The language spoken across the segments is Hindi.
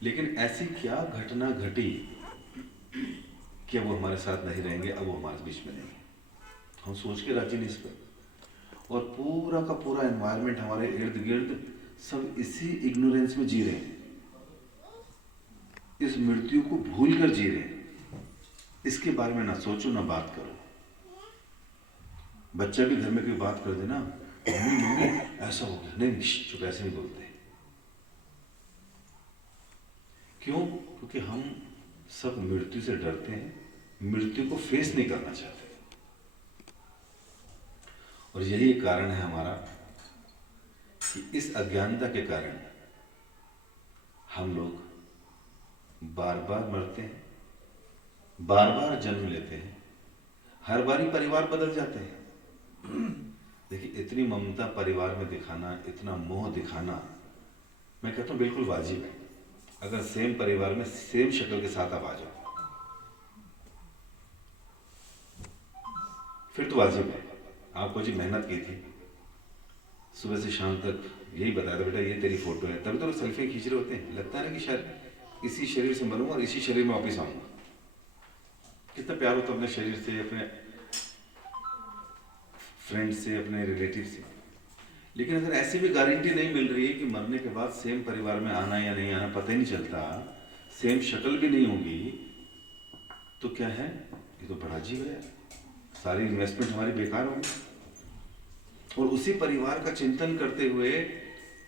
लेकिन ऐसी क्या घटना घटी कि वो हमारे साथ नहीं रहेंगे, अब वो हमारे बीच में नहीं है। हम सोच के राजी नहीं इस पर। और पूरा का पूरा एनवायरनमेंट हमारे इर्द गिर्द सब इसी इग्नोरेंस में जी रहे हैं, इस मृत्यु को भूल कर जी रहे हैं। इसके बारे में ना सोचो ना बात करो। बच्चा भी घर में कोई बात कर देना, मम्मी मम्मी ऐसा हो गया, नहीं चुप, ऐसे नहीं बोलते। क्यों? क्योंकि हम सब मृत्यु से डरते हैं, मृत्यु को फेस नहीं करना चाहते। और यही कारण है हमारा कि इस अज्ञानता के कारण हम लोग बार बार मरते हैं, बार बार जन्म लेते हैं, हर बारी परिवार बदल जाते हैं। देखिए, इतनी ममता परिवार में दिखाना, इतना मोह दिखाना, मैं कहता हूँ बिल्कुल वाजिब है। अगर सेम परिवार में सेम शक्ल के साथ आप आ जाओ फिर तो वाजिब है। आपको जी मेहनत की थी, सुबह से शाम तक यही बताया था, बेटा ये तेरी फोटो है, तभी तो लोग सेल्फी खींच रहे होते हैं। लगता है ना कि शायद इसी शरीर से मरूंगा और इसी शरीर में वापिस आऊंगा। कितना प्यार होता है अपने शरीर से, अपने फ्रेंड से, अपने रिलेटिव से। लेकिन अगर ऐसी भी गारंटी नहीं मिल रही है कि मरने के बाद सेम परिवार में आना या नहीं आना पता ही नहीं चलता, सेम शक्ल भी नहीं होगी, तो क्या है? ये तो बड़ा अजीब है। सारी इन्वेस्टमेंट हमारी बेकार होगी। और उसी परिवार का चिंतन करते हुए,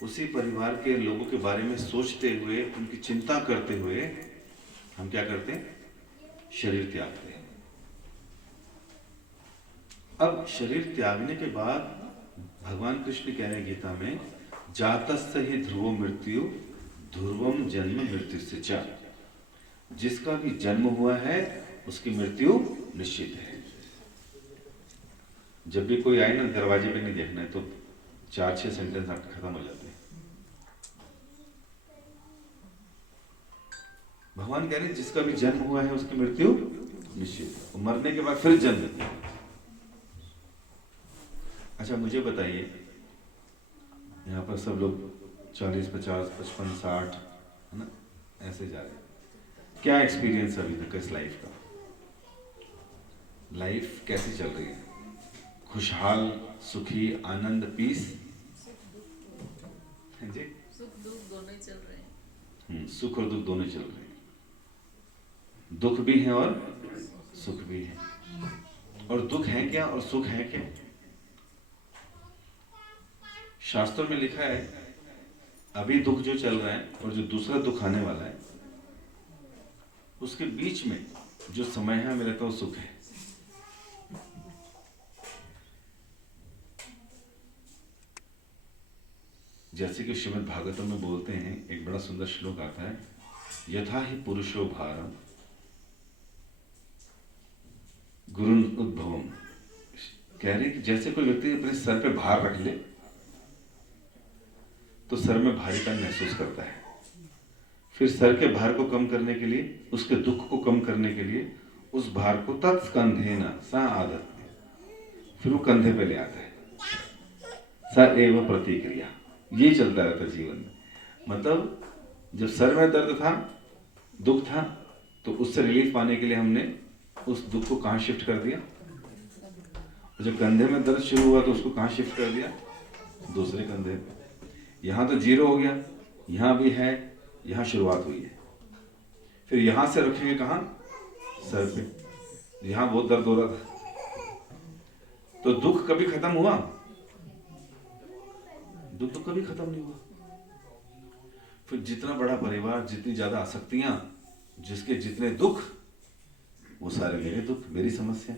उसी परिवार के लोगों के बारे में सोचते हुए, उनकी चिंता करते हुए हम क्या करते हैं? शरीर त्यागते हैं। अब शरीर त्यागने के बाद भगवान कृष्ण कह रहे हैं गीता में, जातस्य ही ध्रुवो मृत्यु ध्रुवम जन्म मृत्यु से च। जिसका भी जन्म हुआ है उसकी मृत्यु निश्चित है। जब भी कोई आए ना, दरवाजे पे नहीं देखना है, तो 4-6 सेंटेंस आपके खत्म हो जाते हैं। भगवान कह रहे हैं जिसका भी जन्म हुआ है उसकी मृत्यु निश्चित है, मरने के बाद फिर जन्म। अच्छा मुझे बताइए, यहाँ पर सब लोग 40, 50, 55, 60 है ना, ऐसे जा रहे हैं। क्या एक्सपीरियंस अभी तक इस लाइफ का? लाइफ कैसी चल रही है? खुशहाल, सुखी, आनंद, पीस? जी, सुख दुख दोनों ही चल रहे हैं। सुख और दुख दोनों चल रहे हैं। दुख भी है और सुख भी है। और दुख है क्या और सुख है क्या? शास्त्रों में लिखा है, अभी दुख जो चल रहा है और जो दूसरा दुख आने वाला है, उसके बीच में जो समय है मेरे तो सुख है। जैसे कि श्रीमद् भागवतम में बोलते हैं, एक बड़ा सुंदर श्लोक आता है, यथा ही पुरुषो भारम गुरुन उद्भवम। कह रहे कि जैसे कोई व्यक्ति अपने सर पे भार रख ले तो सर में भारीपन महसूस करता है, फिर सर के भार को कम करने के लिए, उसके दुख को कम करने के लिए उस भार को तत्स्कंधेन सा आदत, फिर वो कंधे पे ले आता है। स एव प्रतिक्रिया, यही चलता रहता है जीवन में। मतलब जब सर में दर्द था, दुख था, तो उससे रिलीफ पाने के लिए हमने उस दुख को कहाँ शिफ्ट कर दिया? और जब कंधे में दर्द शुरू हुआ तो उसको कहाँ शिफ्ट कर दिया? दूसरे कंधे पे। यहाँ तो जीरो हो गया, यहाँ भी है, यहाँ शुरुआत हुई है। फिर यहाँ से रखेंगे कहाँ? सर पे। यहाँ बहुत दर्द हो रहा था, तो दुख कभी खत्म हुआ? दुख तो कभी खत्म नहीं हुआ। फिर जितना बड़ा परिवार, जितनी ज्यादा आसक्तियां, जिसके जितने दुख, वो सारे मेरे दुख, मेरी समस्या।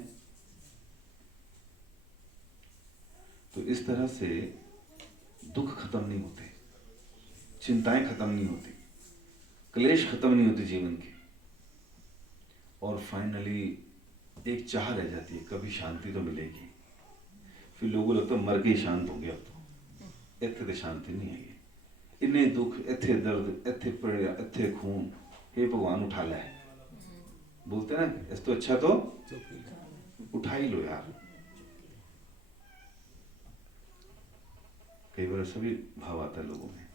तो इस तरह से दुख खत्म नहीं होते, चिंताएं खत्म नहीं होती, क्लेश खत्म नहीं होते जीवन के। और फाइनली एक चाह रह जाती है, कभी शांति तो मिलेगी। फिर लोगों को लगता है मर के ही शांत होंगे, अब तो इतने तो शांति नहीं है। इन्ने दुख, इतने दर्द, इतने पीड़ा, इतने खून, हे भगवान उठा ले। बोलते ना, इस तो अच्छा तो उठा ही लो यार। कई बार ऐसा भी भाव आता है लोगों में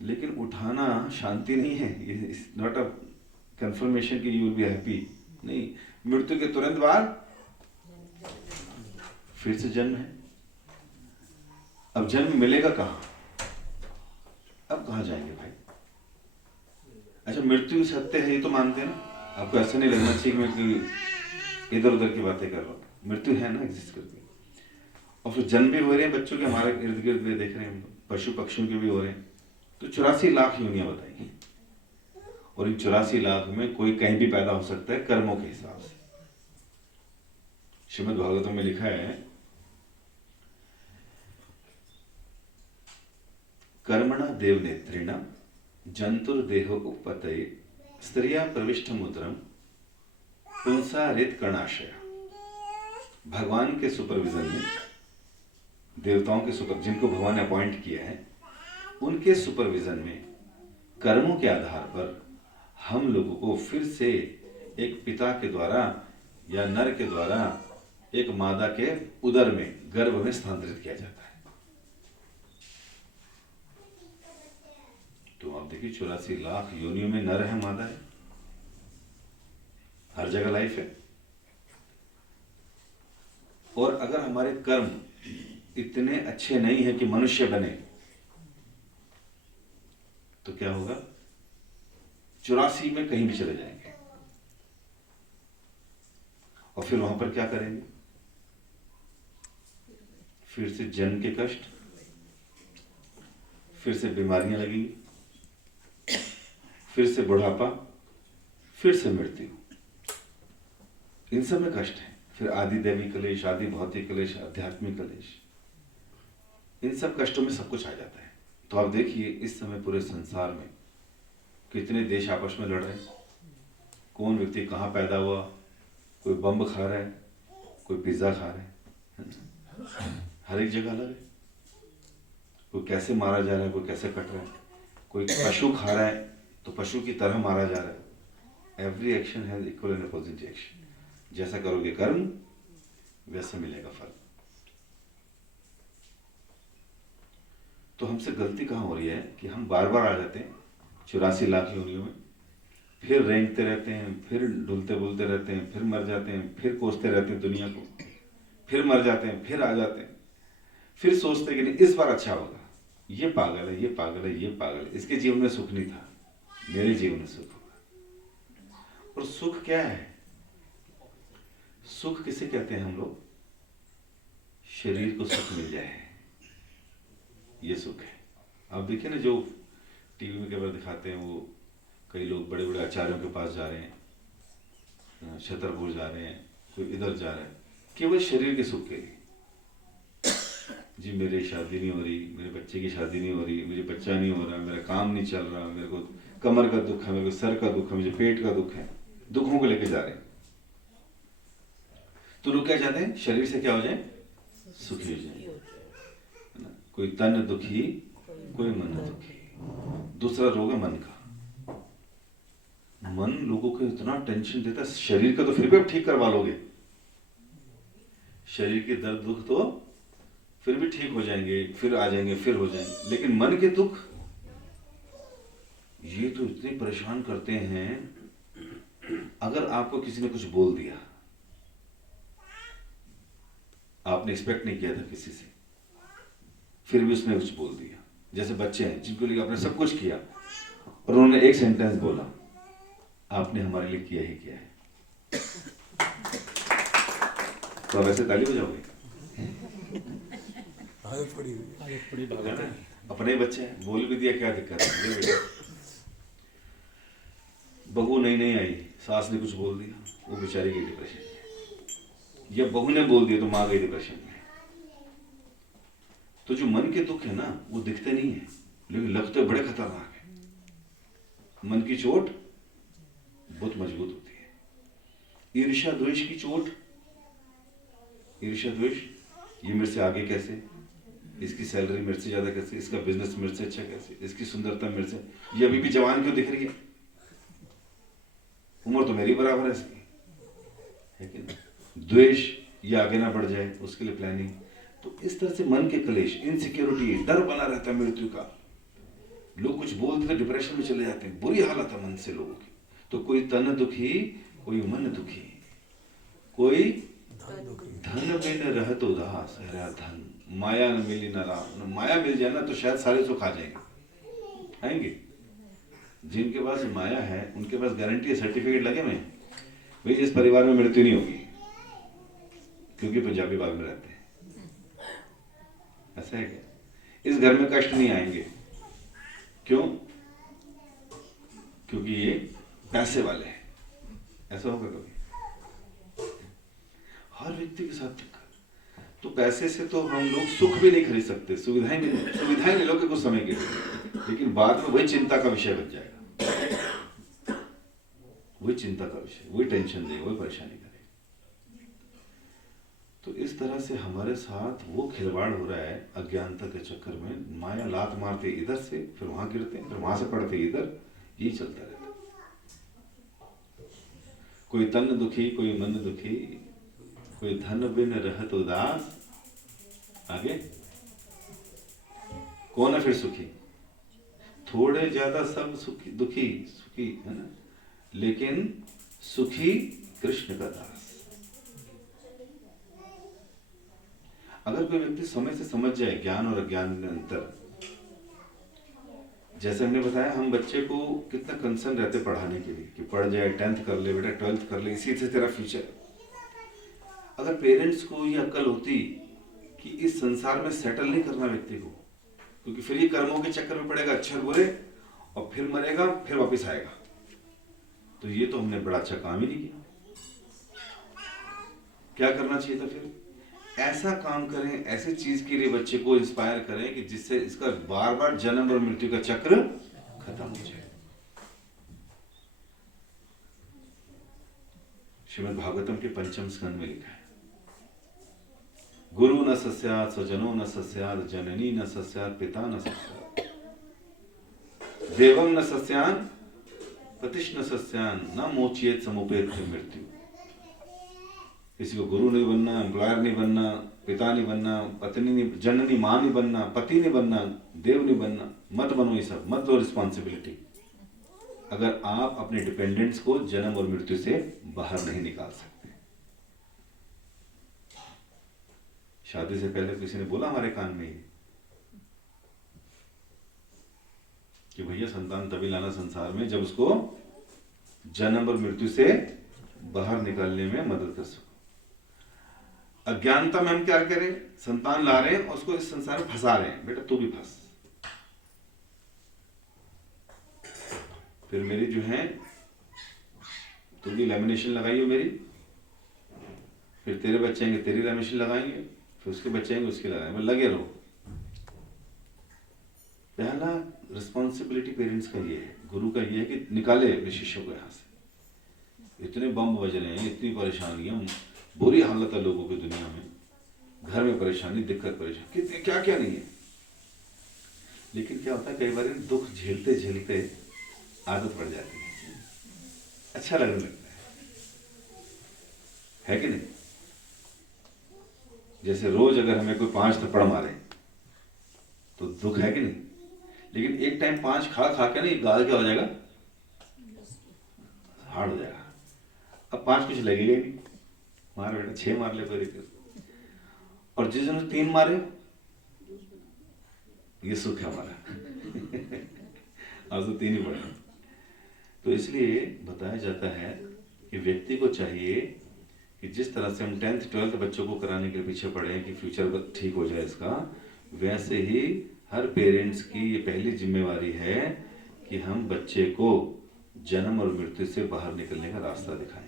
लेकिन उठाना शांति नहीं है। इट्स नॉट अ कंफर्मेशन कि यू विल बी हैप्पी। नहीं, मृत्यु के तुरंत बाद फिर से जन्म है। अब जन्म मिलेगा कहाँ? अब कहाँ जाएंगे भाई? अच्छा, मृत्यु सत्य है ये तो मानते हैं ना? आपको ऐसा नहीं लगना चाहिए कि मैं इधर उधर की बातें कर रहा हूँ। मृत्यु है ना, एग्जिस्ट करती है। और फिर जन्म भी हो रहे हैं बच्चों के, हमारे इर्द गिर्द में देख रहे हैं हम लोग, पशु पक्षियों के भी हो रहे हैं। तो 84 लाख योनियां बताइए, और इन 84 लाख में कोई कहीं भी पैदा हो सकता है कर्मों के हिसाब से। श्रीमद् भागवतम में लिखा है, कर्मणा देव नेत्रेण जंतुर्देह उपपतये स्त्रिया प्रविष्ट मुद्रम पुंसा रेत कर्णाशय। भगवान के सुपरविजन में, देवताओं के सुपर, जिनको भगवान ने अपॉइंट किया है, उनके सुपरविजन में कर्मों के आधार पर हम लोगों को फिर से एक पिता के द्वारा या नर के द्वारा एक मादा के उदर में, गर्भ में स्थानांतरित किया जाता है। तो आप देखिए 84 लाख योनियों में नर है, मादा है, हर जगह लाइफ है। और अगर हमारे कर्म इतने अच्छे नहीं है कि मनुष्य बने, तो क्या होगा? 84 में कहीं भी चले जाएंगे। और फिर वहां पर क्या करेंगे? फिर से जन्म के कष्ट, फिर से बीमारियां लगेंगी, फिर से बुढ़ापा, फिर से मृत्यु। इन सब में कष्ट है। फिर आदि दैवी कलेश, आदि भौतिक कलेश, आध्यात्मिक कलेश, इन सब कष्टों में सब कुछ आ जाता है। तो आप देखिए इस समय पूरे संसार में कितने देश आपस में लड़ रहे हैं। कौन व्यक्ति कहाँ पैदा हुआ, कोई बम खा रहा है, कोई पिज्जा खा रहा है, हर एक जगह अलग है। कोई कैसे मारा जा रहा है, कोई कैसे कट रहा है, कोई पशु खा रहा है तो पशु की तरह मारा जा रहा है। Every action has equal and opposite action. जैसा करोगे कर्म, वैसा मिलेगा फल। तो हमसे गलती कहाँ हो रही है कि हम बार बार आ जाते हैं 84 लाख योनियों में, फिर रेंगते रहते हैं, फिर डुलते बुलते रहते हैं, फिर मर जाते हैं, फिर कोसते रहते हैं दुनिया को, फिर मर जाते हैं, फिर आ जाते हैं, फिर सोचते हैं कि नहीं इस बार अच्छा होगा। ये पागल है, ये पागल है, ये पागल है, इसके जीवन में सुख नहीं था, मेरे जीवन में सुख होगा। और सुख क्या है? सुख किसे कहते हैं हम लोग? शरीर को सुख मिल जाए, ये सुख है। आप देखिए ना, जो टीवी में कई बार दिखाते हैं, वो कई लोग बड़े बड़े आचार्यों के पास जा रहे हैं, छतरपुर जा रहे हैं, कोई इधर जा रहा है, केवल शरीर के सुख के लिए। जी मेरी शादी नहीं हो रही, मेरे बच्चे की शादी नहीं हो रही, मुझे बच्चा नहीं हो रहा, मेरा काम नहीं चल रहा, मेरे को कमर का दुख है, मेरे को सर का दुख है, मुझे पेट का दुख है, दुखों को लेके जा रहे हैं। तो लोग क्या चाहते हैं? शरीर से क्या हो जाए? सुखी हो जाए। कोई तन दुखी, कोई मन दुखी। दूसरा रोग है मन का। मन लोगों को इतना टेंशन देता है। शरीर का तो फिर भी आप ठीक करवा लोगे, शरीर के दर्द दुख तो फिर भी ठीक हो जाएंगे, फिर आ जाएंगे, फिर हो जाएंगे, लेकिन मन के दुख ये तो इतने परेशान करते हैं। अगर आपको किसी ने कुछ बोल दिया, आपने एक्सपेक्ट नहीं किया था किसी से, फिर भी उसने कुछ बोल दिया। जैसे बच्चे हैं जिनको लिए आपने सब कुछ किया और उन्होंने एक सेंटेंस बोला, आपने हमारे लिए किया ही किया है, तो वैसे ताली बजाओगे? अपने बच्चे हैं, बोल भी दिया, क्या दिक्कत है? बहू नई आई, सास ने कुछ बोल दिया, वो बेचारी गई डिप्रेशन में, या बहू ने बोल दिया तो माँ गई डिप्रेशन में। तो जो मन के दुख है ना, वो दिखते नहीं है, लेकिन लगते बड़े खतरनाक है। मन की चोट बहुत मजबूत होती है। ईर्ष्या द्वेष की चोट, ईर्ष्या द्वेष, ये मेरे से आगे कैसे, इसकी सैलरी मेरे से ज्यादा कैसे, इसका बिजनेस मेरे से अच्छा कैसे, इसकी सुंदरता मेरे से, ये अभी भी जवान क्यों दिख रही है, उम्र तो मेरी बराबर है इसकी, है कि नहीं? द्वेष, ये आगे ना बढ़ जाए उसके लिए प्लानिंग। तो इस तरह से मन के कलेश, इनसिक्योरिटी, डर बना रहता है मृत्यु का। लोग कुछ बोलते तो डिप्रेशन में चले जाते हैं, बुरी हालत है मन से लोगों की। तो कोई तन दुखी, कोई मन दुखी, कोई धन बिन रहत उदास। अरे धन माया न मिली न राम, माया मिल जाए ना तो शायद सारे सुख आ जाएंगे, आएंगे। जिनके पास माया है उनके पास गारंटी है, सर्टिफिकेट लगे में भाई इस परिवार में मृत्यु नहीं होगी, क्योंकि पंजाबी बाग में रहते हैं। ऐसा है क्या? इस घर में कष्ट नहीं आएंगे, क्यों? क्योंकि ये पैसे वाले हैं। ऐसा होगा कभी? हर व्यक्ति के साथ दिक्कत। तो पैसे से तो हम लोग सुख भी नहीं खरीद सकते, सुविधाएं ले लो कुछ समय के लिए, लेकिन बाद में वही चिंता का विषय बन जाएगा, वही चिंता का विषय, वही टेंशन देगा, वही परेशानी करेगा। तो इस तरह से हमारे साथ वो खिलवाड़ हो रहा है अज्ञानता के चक्कर में। माया लात मारते इधर से, फिर वहां गिरते, फिर वहां से पड़ते इधर, यही चलता रहता। कोई तन दुखी, कोई मन दुखी, कोई धन बिन रहत उदास। आगे कौन है फिर सुखी? थोड़े ज्यादा सब सुखी, दुखी सुखी है ना, लेकिन सुखी कृष्ण का दास। अगर कोई व्यक्ति समय से समझ जाए ज्ञान और अज्ञान में अंतर, जैसे हमने बताया, हम बच्चे को कितना कंसर्न रहते पढ़ाने के लिए कि पढ़ जाए, 10th कर ले बेटा, 12th कर ले, इसी से तेरा फ्यूचर। अगर पेरेंट्स को ये अक्ल होती कि इस संसार में सेटल नहीं करना व्यक्ति को, क्योंकि फिर ये कर्मों के चक्कर में पड़ेगा, अच्छे बुरे, और फिर मरेगा, फिर वापस आएगा, तो ये तो हमने बड़ा अच्छा काम ही नहीं किया। क्या करना चाहिए था फिर? ऐसा काम करें, ऐसी चीज के लिए बच्चे को इंस्पायर करें कि जिससे इसका बार बार जन्म और मृत्यु का चक्र खत्म हो जाए। श्रीमद् भागवतम के 5वें स्कंद में लिखा है, गुरु न सस्यात् स्वजनो न सस्यात् जननी न सस्यात् पिता न सस्यात् देवं न सस्यान् पतिश्च न सस्यान् न मोचयेत् समुपेत मृत्यु। किसी को गुरु नहीं बनना, एम्प्लॉयर नहीं बनना, पिता नहीं बनना, पत्नी नहीं, जननी मां नहीं बनना, पति नहीं बनना, देव नहीं बनना, मत बनो, ये सब मत लो रिस्पॉन्सिबिलिटी, अगर आप अपने डिपेंडेंट्स को जन्म और मृत्यु से बाहर नहीं निकाल सकते। शादी से पहले किसी ने बोला हमारे कान में कि भैया संतान तभी लाना संसार में जब उसको जन्म और मृत्यु से बाहर निकालने में मदद कर सको। अज्ञानता में हम क्या करें? संतान ला रहे हैं और उसको इस संसार में फंसा रहे हैं, बेटा तू भी फंस। फिर मेरी जो है, तू भी लैमिनेशन लगाइयो मेरी, फिर तेरे बच्चे आएंगे तेरी लैमिनेशन लगाएंगे, फिर उसके बच्चे आएंगे उसके लगाएंगे, लगे रहो। पहला रिस्पॉन्सिबिलिटी पेरेंट्स का ये है, गुरु का ये है कि निकाले अपने शिष्यों को यहाँ से। इतने बम बज रहे हैं, इतनी परेशानियां, बुरी हालत है लोगों की दुनिया में, घर में परेशानी, दिक्कत, परेशानी, कितने क्या क्या नहीं है। लेकिन क्या होता है, कई बार दुख झेलते झेलते आदत पड़ जाती है, अच्छा लगने लगता है कि नहीं? जैसे रोज अगर हमें कोई 5 थप्पड़ मारे तो दुख है कि नहीं? लेकिन एक टाइम 5 खा खा के नहीं, गाल क्या हो जाएगा, हार्ड हो जाएगा। अब 5 कुछ लगेगा ही नहीं, मार बेटा 6 मार ले कोई दिक्कत। और जिस दिन 3 मारे, ये सुख है हमारा आज तो 3 ही पड़े। तो इसलिए बताया जाता है कि व्यक्ति को चाहिए कि जिस तरह से हम 10th 12th बच्चों को कराने के पीछे पड़े हैं कि फ्यूचर ठीक हो जाए इसका, वैसे ही हर पेरेंट्स की ये पहली जिम्मेवारी है कि हम बच्चे को जन्म और मृत्यु से बाहर निकलने का रास्ता दिखाएं।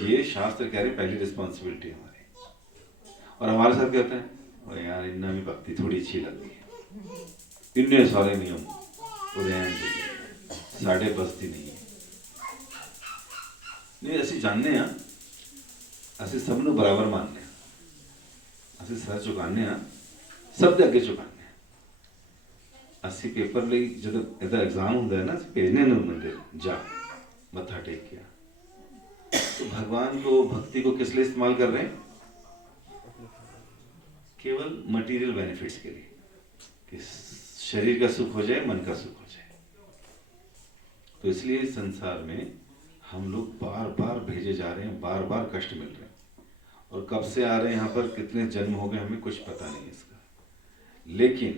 ये शास्त्र कह रहे पहली रिस्पॉन्सिबिलिटी हमारी। और हमारे साथ क्या होता है, और यार इन्ना भी भक्ति थोड़ी अच्छी लगती है, इन्ने सारे नियम साढ़े बस्ती नहीं है। नहीं असि जानने हैं, असि सबनों बराबर मानने हैं, असि सर चुकाने हैं, सब दे अगे चुकाने हैं। असि पेपर ਲਈ ਜਦੋਂ ਇਹਦਾ एग्जाम ਹੁੰਦਾ है ना, भेजने ਨੂੰ मंदिर जा मत्था टेक किया, तो भगवान को, भक्ति को किस लिए इस्तेमाल कर रहे हैं? केवल मटेरियल बेनिफिट्स के लिए, कि शरीर का सुख हो जाए, मन का सुख हो जाए। तो इसलिए संसार में हम लोग बार बार भेजे जा रहे हैं, बार बार कष्ट मिल रहे हैं, और कब से आ रहे हैं यहाँ पर, कितने जन्म हो गए हमें कुछ पता नहीं इसका। लेकिन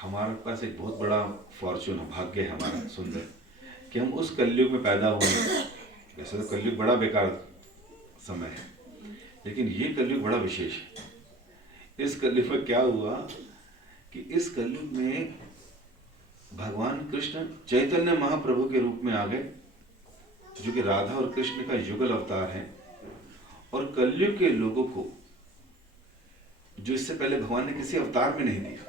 हमारे पास एक बहुत बड़ा फॉर्चून है, भाग्य है हमारा सुंदर, कि हम उस कलयुग में पैदा हुए हैं। वैसे तो कलयुग बड़ा बेकार समय है, लेकिन ये कलयुग बड़ा विशेष है। इस कलयुग में क्या हुआ कि इस कलयुग में भगवान कृष्ण चैतन्य महाप्रभु के रूप में आ गए, जो कि राधा और कृष्ण का युगल अवतार है। और कलयुग के लोगों को, जो इससे पहले भगवान ने किसी अवतार में नहीं दिया,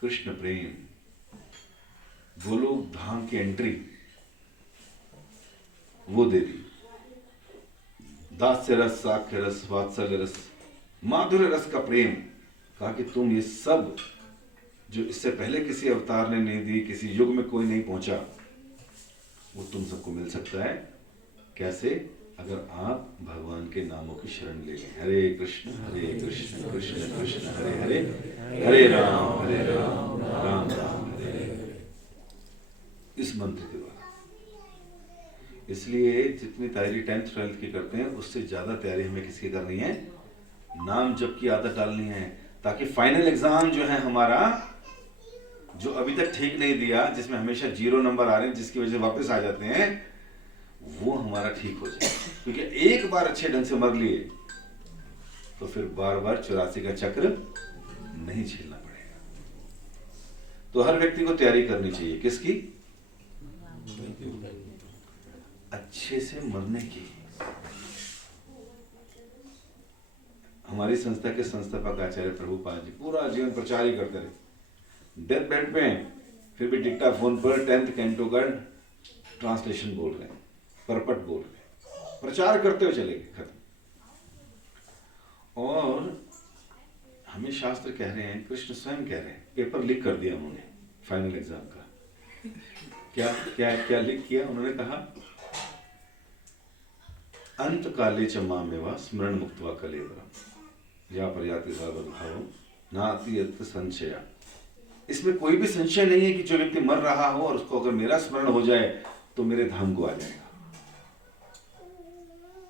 कृष्ण प्रेम, गोलोक धाम की एंट्री वो दे दी। दास्य रस, साख्य रस, वात्सल्य रस, माधुर्य रस का प्रेम, कहा कि तुम ये सब जो इससे पहले किसी अवतार ने नहीं दी, किसी युग में कोई नहीं पहुंचा, वो तुम सबको मिल सकता है। कैसे? अगर आप भगवान के नामों की शरण ले लें। हरे कृष्ण कृष्ण कृष्ण हरे हरे, हरे राम राम राम हरे हरे, इस मंत्र के द्वारा। इसलिए जितनी तैयारी 10th 12th की करते हैं, उससे ज्यादा तैयारी हमें किसकी करनी है? नाम जप की आदत डालनी है, ताकि फाइनल एग्जाम जो है हमारा, जो अभी तक ठीक नहीं दिया, जिसमें हमेशा 0 नंबर आ रहे हैं, जिसकी वजह से वापस आ जाते हैं, वो हमारा ठीक हो जाए। क्योंकि एक बार अच्छे ढंग से मर लिए तो फिर बार बार 84 का चक्र नहीं झेलना पड़ेगा। तो हर व्यक्ति को तैयारी करनी चाहिए, किसकी? अच्छे से मरने की। हमारी संस्था के संस्थापक आचार्य प्रभुपाद जी पूरा जीवन प्रचार ही करते रहे, डेथ बेड पे, फिर भी डिक्टाफोन पर 10th कैंटो का ट्रांसलेशन बोल रहे हैं, परपट बोल रहे हैं, प्रचार करते हुए चले गए, खत्म। और हमें शास्त्र कह रहे हैं, कृष्ण स्वयं कह रहे हैं, पेपर लीक कर दिया उन्होंने फाइनल एग्जाम का। क्या क्या क्या लीक किया? उन्होंने कहा, अंत काले च मामेवा स्मरण मुक्त्वा कलेवरम या पर्याति भावम नाति यत्र संशया। इसमें कोई भी संशय नहीं है कि जो व्यक्ति मर रहा हो और उसको अगर मेरा स्मरण हो जाए तो मेरे धाम को आ जाएगा।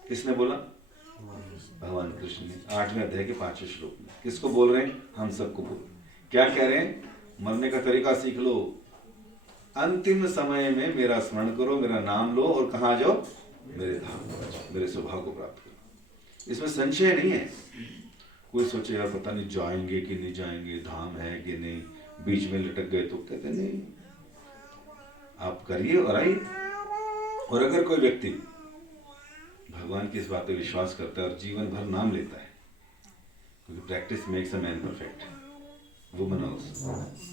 किसने बोला? भगवान कृष्ण ने 8वें अध्याय के 5वें श्लोक में। किसको बोल रहे हैं? हम सबको बोल रहे हैं। क्या कह रहे हैं? मरने का तरीका सीख लो, अंतिम समय में मेरा स्मरण करो, मेरा नाम लो, और कहाँ जाओ? मेरे धाम को जाओ, मेरे स्वभाव को प्राप्त करो। इसमें संशय नहीं है। कोई सोचे यार पता नहीं जाएंगे कि नहीं जाएंगे, धाम है कि नहीं, बीच में लटक गए तो, कहते नहीं, आप करिए और आइए। और अगर कोई व्यक्ति भगवान की इस बात पे विश्वास करता है और जीवन भर नाम लेता है, क्योंकि practice makes a man perfect, woman also,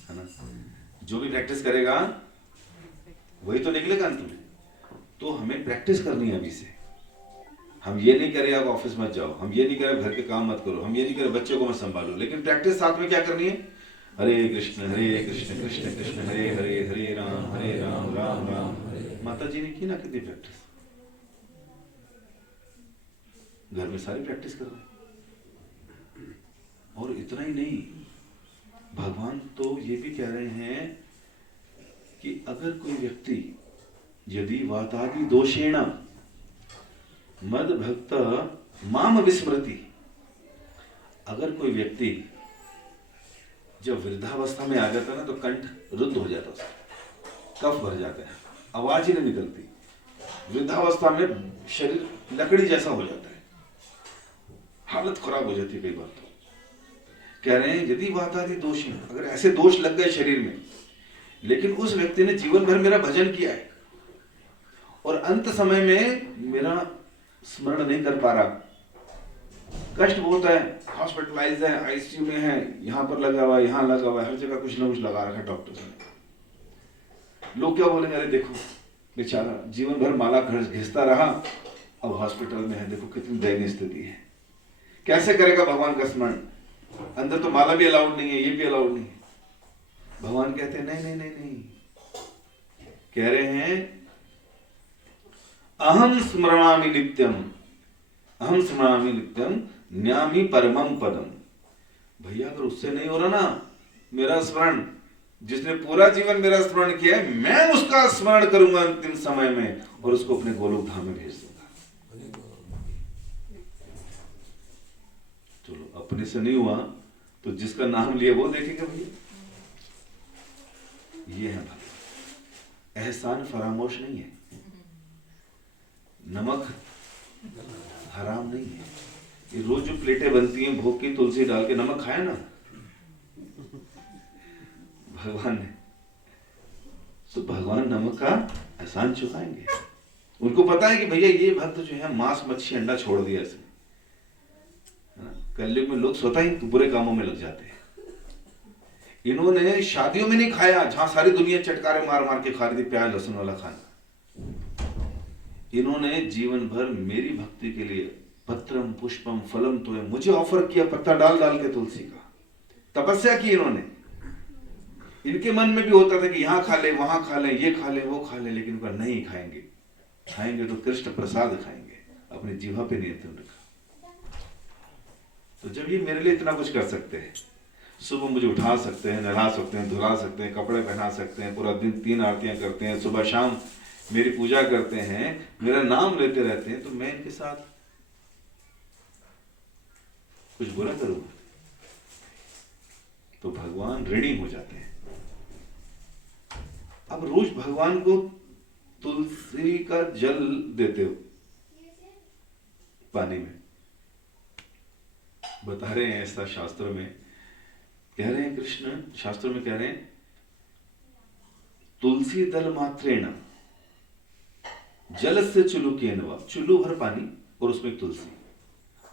है ना? जो भी प्रैक्टिस करेगा वही तो निकलेगा अंत में। तो हमें प्रैक्टिस करनी है अभी से। हम ये नहीं करें आप ऑफिस मत जाओ, हम ये नहीं करें घर के काम मत करो, हम ये नहीं करें बच्चों को मत संभालो, लेकिन प्रैक्टिस साथ में क्या करनी है? हरे कृष्ण कृष्ण कृष्ण हरे हरे, हरे राम राम राम हरे। माता जी ने की ना कितनी प्रैक्टिस, घर में सारी प्रैक्टिस कर रहे। और इतना ही नहीं, भगवान तो ये भी कह रहे हैं कि अगर कोई व्यक्ति यदि वातादि दोषेण मद भक्त माम विस्मृति, अगर कोई व्यक्ति जब वृद्धावस्था में आ जाता है ना, तो कंठ रुद्ध हो जाता है, उसका कफ भर जाता है, आवाज ही नहीं निकलती। वृद्धावस्था में शरीर लकड़ी जैसा हो जाता है, हालत खराब हो जाती है कई बार। तो कह रहे हैं यदि वातादि दोष, अगर ऐसे दोष लग गए शरीर में, लेकिन उस व्यक्ति ने जीवन भर मेरा भजन किया है और अंत समय में मेरा स्मरण नहीं कर पा रहा, कष्ट बहुत है, हॉस्पिटलाइज है, आईसीयू में है, यहाँ पर लगा हुआ है, यहाँ लगा हुआ है, हर जगह कुछ ना कुछ लगा रखा है डॉक्टर्स ने। लोग क्या बोलेंगे? अरे देखो बेचारा जीवन भर माला घिसता रहा, अब हॉस्पिटल में है, देखो कितनी दयनीय स्थिति है, कैसे करेगा भगवान का स्मरण? अंदर तो माला भी अलाउड नहीं है, ये भी अलाउड नहीं है। भगवान कहते हैं नहीं नहीं नहीं नहीं, कह रहे हैं अहम स्मरणामि नित्यम, अहम स्मरणामि नित्यम न्यामी परमम पदम। भैया अगर उससे नहीं हो रहा ना मेरा स्मरण, जिसने पूरा जीवन मेरा स्मरण किया है, मैं उसका स्मरण करूंगा अंतिम समय में और उसको अपने गोलोक धाम में भेज दूंगा। चलो अपने से नहीं हुआ तो जिसका नाम लिया वो देखेगा भैया। ये है भगवान। एहसान फरामोश नहीं है, नमक हराम नहीं है। ये रोज जो प्लेटें बनती हैं भोग की तुलसी डाल के, नमक खाया ना भगवान ने, तो भगवान नमक का एहसान चुकाएंगे। उनको पता है कि भैया ये भक्त जो है मांस मच्छी अंडा छोड़ दिया इसने, कलयुग में लोग स्वतः ही बुरे कामों में लग जाते हैं। इन्होंने शादियों में नहीं खाया जहां सारी दुनिया चटकारे मार मार के खा रही थी प्याज लहसुन वाला खाना। इन्होंने जीवन भर मेरी भक्ति के लिए पत्रम पुष्पम फलम तो है, मुझे ऑफर किया पत्ता डाल डाल के तुलसी का, तपस्या की इन्होंने। इनके मन में भी होता था कि यहां खा ले वहां खा ले, ये खा ले वो खा ले, लेकिन उनका नहीं खाएंगे, खाएंगे तो कृष्ण प्रसाद खाएंगे। अपनी जीवा पे नियंत्रण रखा। तो जब ये मेरे लिए इतना कुछ कर सकते हैं, सुबह मुझे उठा सकते हैं, नहला सकते हैं, धुला सकते हैं, कपड़े पहना सकते हैं, पूरा दिन 3 आरतियां करते हैं, सुबह शाम मेरी पूजा करते हैं, मेरा नाम लेते रहते हैं, तो मैं इनके साथ कुछ बुरा करूंगा तो भगवान ऋणी हो जाते हैं। अब रोज भगवान को तुलसी का जल देते हो पानी में, बता रहे हैं ऐसा शास्त्र में कह रहे हैं, कृष्ण शास्त्र में कह रहे हैं तुलसी दल मात्रेण जल से चुल्लू के नवा, चुल्लू भर पानी और उसमें तुलसी।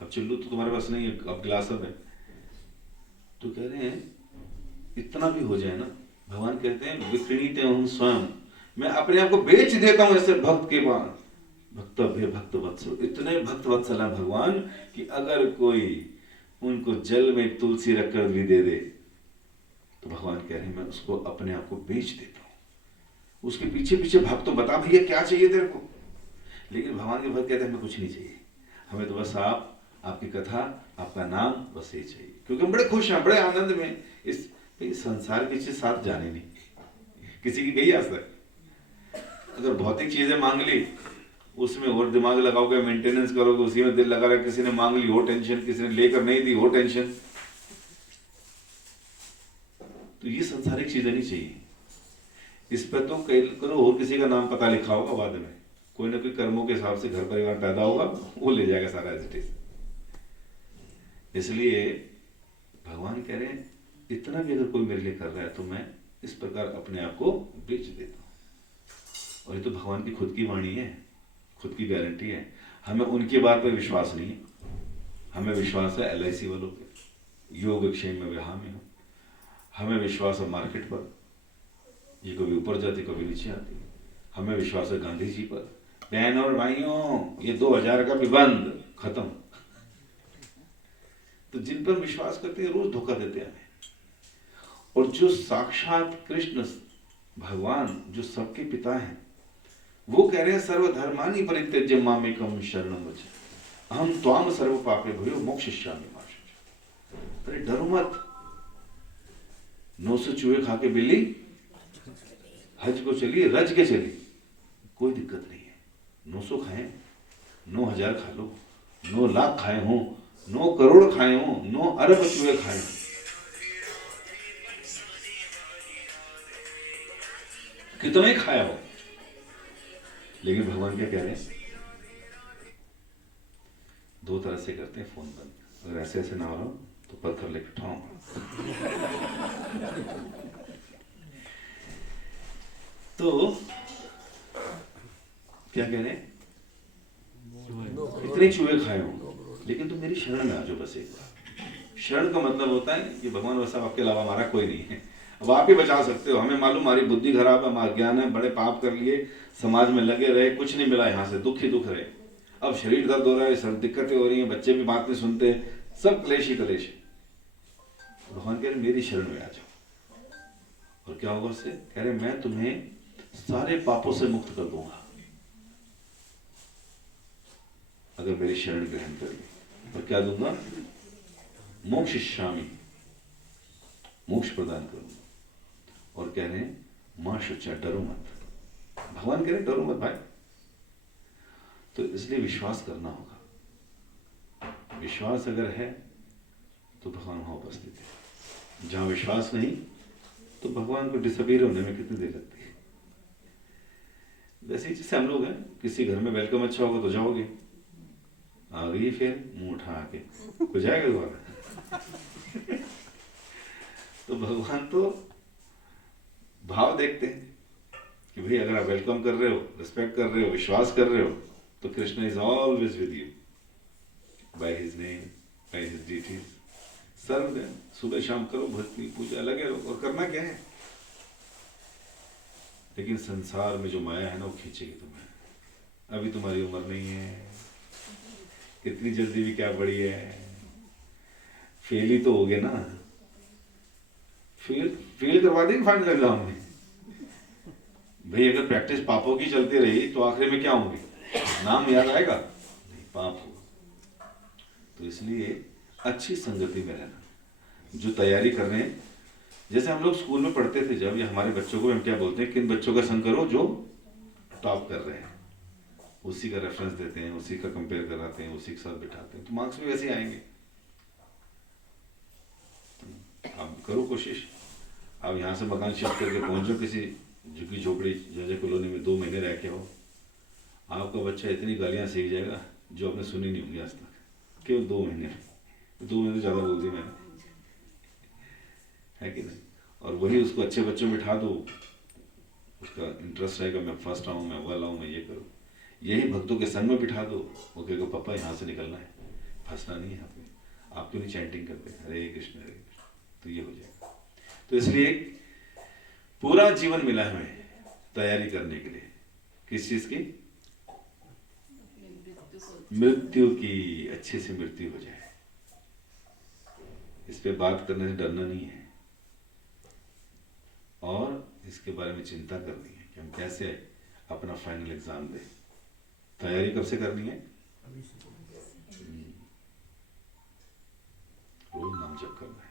अब चुल्लू तो तुम्हारे पास नहीं है, अब गिलास है, तो कह रहे हैं इतना भी हो जाए ना, भगवान कहते हैं विक्रीणीते हम स्वयं, मैं अपने आप को बेच देता हूं ऐसे भक्त के पास। भक्तव्य भक्त वत्सल, इतने भक्त वत्सल है भगवान कि अगर कोई उनको जल में तुलसी रखकर भी दे दे तो भगवान कह रहे हैं मैं उसको अपने आप को बेच देता हूं। उसके पीछे पीछे भाग, तो बता भैया क्या चाहिए तेरे को। लेकिन भगवान के भक्त कहते हैं हमें कुछ नहीं चाहिए, हमें तो बस आप, आपकी कथा, आपका नाम, बस ये चाहिए। क्योंकि हम बड़े खुश हैं, बड़े आनंद में। इस संसार की चीज साथ जाने नहीं, किसी की गई आज तक। अगर भौतिक चीजें मांग ली उसमें और दिमाग लगाओगे, मेंटेनेंस करोगे, उसी में दिल लगा रहा, किसी ने मांग ली हो टेंशन, किसी ने लेकर नहीं दी हो टेंशन। तो ये संसारिक चीजें नहीं चाहिए। इस पर तो करो और किसी का नाम पता लिखा होगा, बाद में कोई ना कोई कर्मों के हिसाब से घर परिवार पैदा होगा, वो ले जाएगा सारा एज इट इज। इसलिए भगवान कह रहे हैं इतना भी अगर कोई मेरे लिए कर रहा है तो मैं इस प्रकार अपने आप को बेच देता हूं। और ये तो भगवान की खुद की वाणी है, खुद की गारंटी है। हमें उनकी बात पर विश्वास नहीं है, हमें विश्वास है LIC वालों पे, योग क्षेम में विहाम में हो। हमें विश्वास है मार्केट पर, ये कभी ऊपर जाती कभी नीचे आती। हमें विश्वास है गांधी जी पर। बहन और भाइयों ये 2000 का विबंध खत्म। तो जिन पर विश्वास करते हैं रोज धोखा देते हैं हमें। और जो साक्षात कृष्ण भगवान जो सबके पिता हैं वो कह रहे हैं सर्वधर्मानि परित्यज्य मामेकं शरणं व्रज अहम त्वाम सर्व पापे भयो मोक्षयिष्यामि मा शुचः। अरे डरो मत, 900 चूहे खा के बिल्ली हज को चली, रज के चली, कोई दिक्कत नहीं है। 900 खाएं, 9000 खा लो, 9 लाख खाए हों, 9 करोड़ खाए हों, 9 अरब चूहे खाए हों, कितना ही खाया हो। लेकिन भगवान क्या कह रहे हैं, 2 तरह से करते हैं फोन बंद। अगर ऐसे ऐसे ना हो रहा तो पत्थर लेकर उठाऊंगा। तो क्या कह रहे हैं, इतने चूहे खाए हो लेकिन तुम मेरी शरण में आ जाओ बस एक बार। शरण का मतलब होता है कि भगवान वैसा आपके अलावा हमारा कोई नहीं है, अब आप ही बचा सकते हो। हमें मालूम हमारी बुद्धि खराब है, हमारा ज्ञान है, बड़े पाप कर लिए, समाज में लगे रहे, कुछ नहीं मिला, यहाँ से दुख ही दुख रहे। अब शरीर दर्द हो रहा है, सब दिक्कतें हो रही हैं, बच्चे भी बात नहीं सुनते, सब क्लेश ही क्लेश। भगवान कह रहे मेरी शरण में आ जाओ। और क्या होगा उससे, कह रहे मैं तुम्हें सारे पापों से मुक्त कर दूंगा अगर मेरी शरण ग्रहण कर ली। और क्या दूंगा? मोक्षयिष्यामि, मोक्ष प्रदान करूंगा। और कह रहे हैं मां शुचा, डरो मत। भगवान कह रहे डरो मत भाई। तो इसलिए विश्वास करना होगा। विश्वास अगर है तो भगवान वहां उपस्थित है। जहां विश्वास नहीं तो भगवान को डिसअपीयर होने में कितनी देर लगती है। वैसे ही जैसे हम लोग हैं, किसी घर में वेलकम अच्छा होगा तो जाओगे, आ गई फिर मुंह उठा के हो जाएगा दोबारा। तो भगवान तो भाव देखते हैं कि भाई अगर आप वेलकम कर रहे हो, रिस्पेक्ट कर रहे हो, विश्वास कर रहे हो, तो Krishna is always with you by his name, by his deities. Serve them, सुबह शाम करो भक्ति पूजा, लगे रहो। और करना क्या है? लेकिन संसार में जो माया है ना, वो खींचेगी तुम्हें। अभी तुम्हारी उम्र नहीं है, इतनी जल्दी भी क्या बड़ी है, फेल ही तो हो गए ना। फेल करवा देंगे फाइनल एग्जाम में। भाई अगर प्रैक्टिस पापों की चलती रही तो आखिर में क्या होंगे? नाम याद आएगा नहीं, पाप होगा। तो इसलिए अच्छी संगति में रहना। जो तैयारी कर रहे हैं, जैसे हम लोग स्कूल में पढ़ते थे जब, या हमारे बच्चों को हम क्या बोलते हैं, किन बच्चों का संग करो जो टॉप कर रहे हैं, उसी का रेफरेंस देते हैं, उसी का कंपेयर कराते हैं, उसी के साथ बिठाते हैं, तो मार्क्स भी वैसे आएंगे। आप करो कोशिश। आप यहाँ से मकान शिफ्ट करके पहुंच जाओ किसी झुग्गी झोपड़ी जैसे कॉलोनी में, 2 महीने रह के हो, आपका बच्चा इतनी गालियाँ सीख जाएगा जो आपने सुनी नहीं होंगी आज तक। केवल 2 महीने, 2 महीने ज़्यादा बोल दी मैंने, है कि नहीं? और वही उसको अच्छे बच्चों में बिठा दो, उसका इंटरेस्ट रहेगा, मैं फर्स्ट आऊँ, मैं अव्वल आऊँ, मैं ये करूँ। यही भक्तों के संग में बिठा दो, वो कहेगा पापा यहाँ से निकलना है, फंसना नहीं है यहाँ पे। आप क्यों नहीं चैंटिंग करते हरे कृष्ण हरे कृष्ण? तो ये हो जाएगा। तो इसलिए पूरा जीवन मिला हमें तैयारी करने के लिए। किस चीज की? मृत्यु की। अच्छे से मृत्यु हो जाए, इस पे बात करने से डरना नहीं है, और इसके बारे में चिंता करनी है कि हम कैसे अपना फाइनल एग्जाम दें। तैयारी कब से करनी है? रोज नाम जप करना है।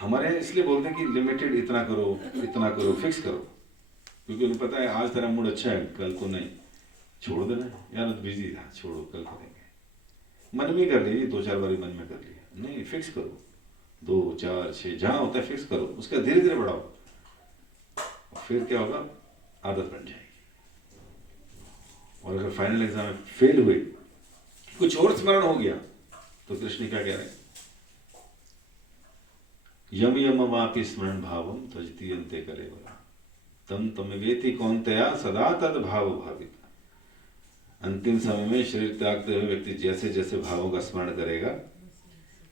हमारे यहाँ इसलिए बोलते हैं कि लिमिटेड, इतना करो, फिक्स करो, क्योंकि उन्हें पता है आज तेरा मूड अच्छा है, कल को नहीं, छोड़ देना यार, बिजी था, छोड़ो, कल करेंगे। मन में कर लीजिए, 2-4 बार मन में कर लिया, नहीं फिक्स करो, 2, 4, 6 जहां होता है फिक्स करो, उसका धीरे धीरे बढ़ाओ, फिर क्या होगा? आदत बन जाएगी। और अगर फाइनल एग्जाम में फेल हुए, कुछ और स्मरण हो गया, तो कृष्ण क्या कह रहे हैं? यम यम वापि स्मरण भावम तजति अंते कलेवरा तम तमेवेति कौन्तेया सदा तद भाव भावित। अंतिम समय में शरीर त्यागते हुए व्यक्ति जैसे जैसे भावों का स्मरण करेगा,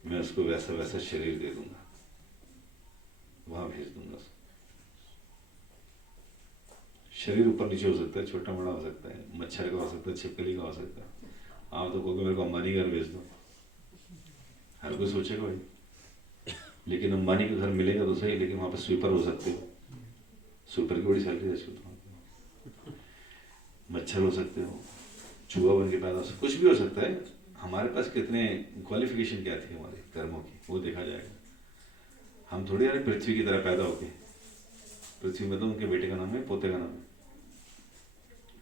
मैं उसको वैसा वैसा शरीर दे दूंगा, वहां भेज दूंगा उसको। शरीर ऊपर नीचे हो सकता है, छोटा बड़ा हो सकता है, मच्छर का हो सकता है, छिपकली का हो सकता है। आप तो कहोगे मेरे को अंबानी घर भेज दो, हर कोई सोचेगा भाई, लेकिन अंबानी का घर मिलेगा तो सही, लेकिन वहां पर स्वीपर हो सकते हो, स्वीपर की बड़ी सैलरी है, मच्छर हो सकते हो, चूहा बन के पैदा हो सकता, कुछ भी हो सकता है। हमारे पास कितने क्वालिफिकेशन क्या थी हमारे कर्मों की, वो देखा जाएगा। हम थोड़ी यार पृथ्वी की तरह पैदा होके, पृथ्वी में तो उनके बेटे का नाम है, पोते का नाम है,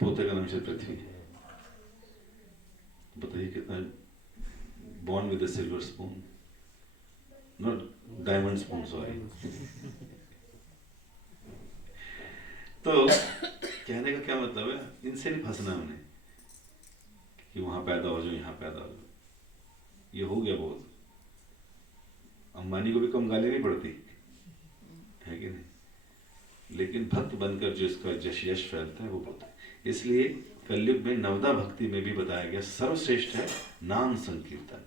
पोते का नाम शायद पृथ्वी है। बताइए कितना, born with the silver spoon, not diamond spoon, sorry. तो कहने का क्या मतलब है, इनसे नहीं फंसना हमने कि वहां पैदा हो जाओ, यहाँ पैदा हो जाओ, ये हो गया बहुत। अंबानी को भी कम गाली नहीं पड़ती है कि नहीं, लेकिन भक्त बनकर जो इसका यश फैलता है वो बहुत है। इसलिए कलयुग में नवदा भक्ति में भी बताया गया सर्वश्रेष्ठ है नाम संकीर्तन,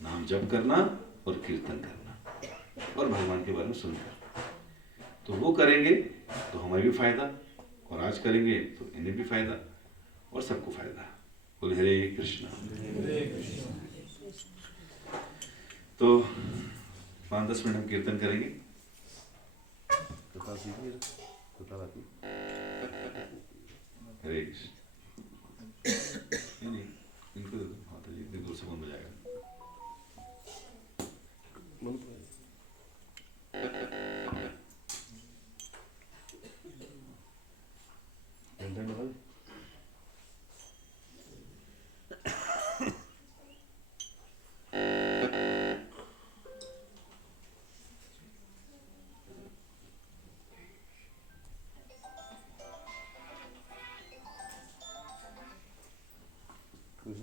नाम जप करना और कीर्तन करना और भगवान के बारे में सुनकर। तो वो करेंगे तो हमें भी फायदा, और आज करेंगे तो इन्हें भी फायदा और सबको फायदा। बोले हरे कृष्णा। तो 5-10 मिनट हम कीर्तन करेंगे। हरे कृष्ण। नहीं, इनको दे दो, माता जी इतनी दूर से कौन बजाएगा। कुछ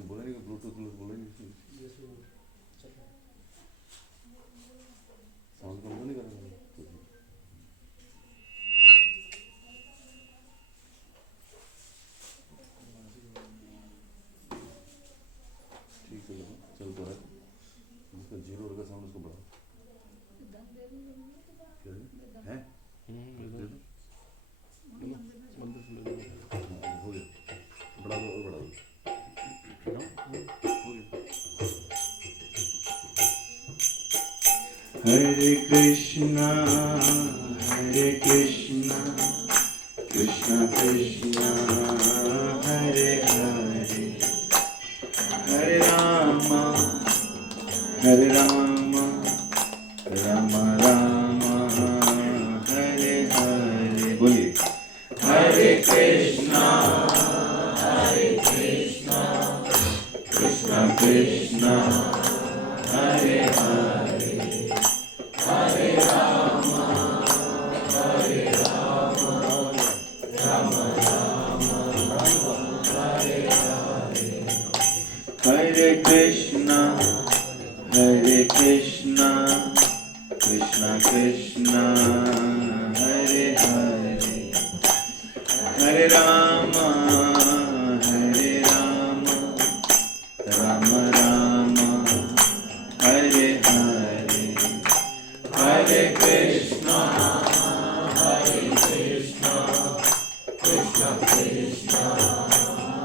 बोला नहीं, ब्लूटूथ बोला नहीं, साउंड कम नहीं कर रहा। ठीक है, चल तो है उसका जीरो का साउंड उसको बढ़ाओ। है हो गया, बढ़ा दो और बढ़ा दो। हरे कृष्णा कृष्णा कृष्णा हरे हरे, हरे राम राम राम हरे हरे। बोलिए हरे कृष्णा कृष्णा कृष्णा हरे हरे, हरे राम राम राम हरे हरे। हरे कृष्णा कृष्णा कृष्णा हरे हरे, हरे राम राम राम हरे हरे। हरे कृष्णा कृष्णा कृष्णा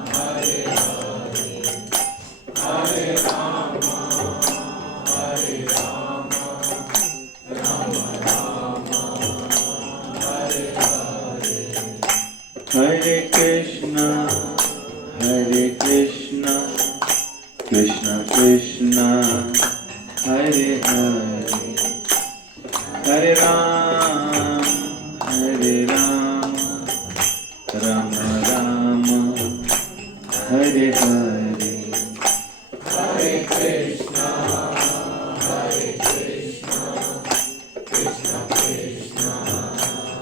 हरे हरे, हरे राम राम राम हरे हरे। हरे कृष्णा कृष्णा कृष्णा हरे हरे, हरे राम राम राम हरे हरे। हरे कृष्णा कृष्णा कृष्णा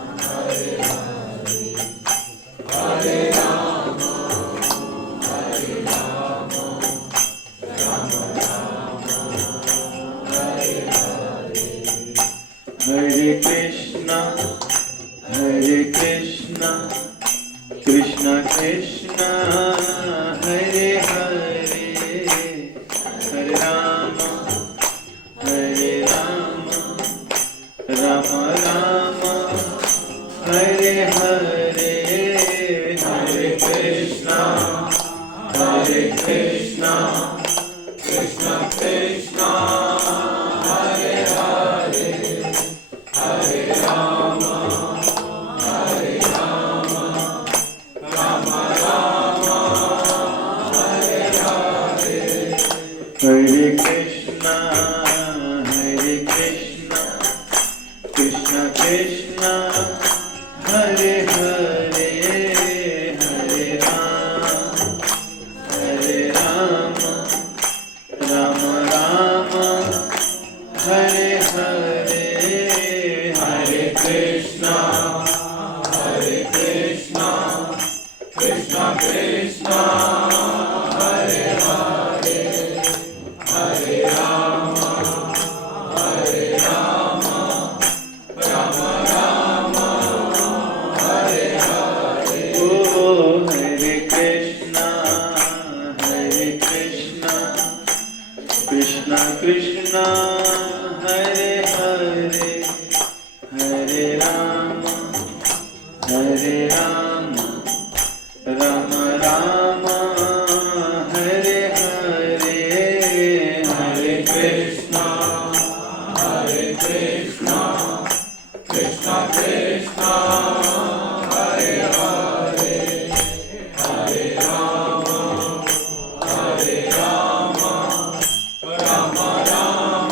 हरे हरे, हरे राम राम राम हरे हरे। हरे कृष्णा कृष्णा कृष्णा हरे हरे, हरे राम राम राम हरे हरे। हरे कृष्णा कृष्णा कृष्णा हरे हरे, हरे राम राम राम हरे हरे। हरे कृष्णा कृष्णा कृष्णा हरे हरे, हरे राम राम राम हरे हरे। हरे कृष्णा कृष्णा कृष्णा हरे हरे, हरे राम राम राम हरे हरे। ओ हरे कृष्णा कृष्णा कृष्णा हरे हरे, हरे राम राम राम हरे हरे। हरे कृष्णा कृष्णा कृष्णा हरे हरे, हरे राम राम राम